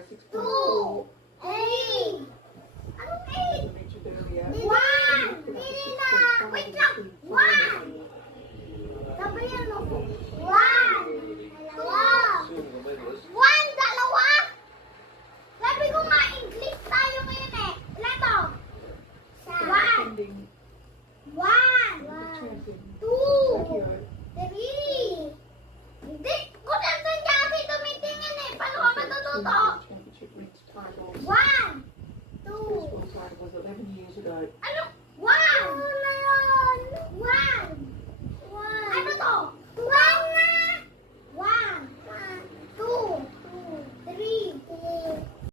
are 6.4. 8. Anong 8? I mentioned earlier. 1! Hindi na! Wait lang! 1! Sabihan mo ko. 1! 2! 1! Dalawa! Sabi ko nga, English tayo ngayon eh. Ilan to? 1! Ending. 1! Chanting. 2! 3! Hindi! Kung nasan ka kasi tumitingin eh. Paano ka matututo? Championship reached title. 1! 2! First world title was 11 years ago.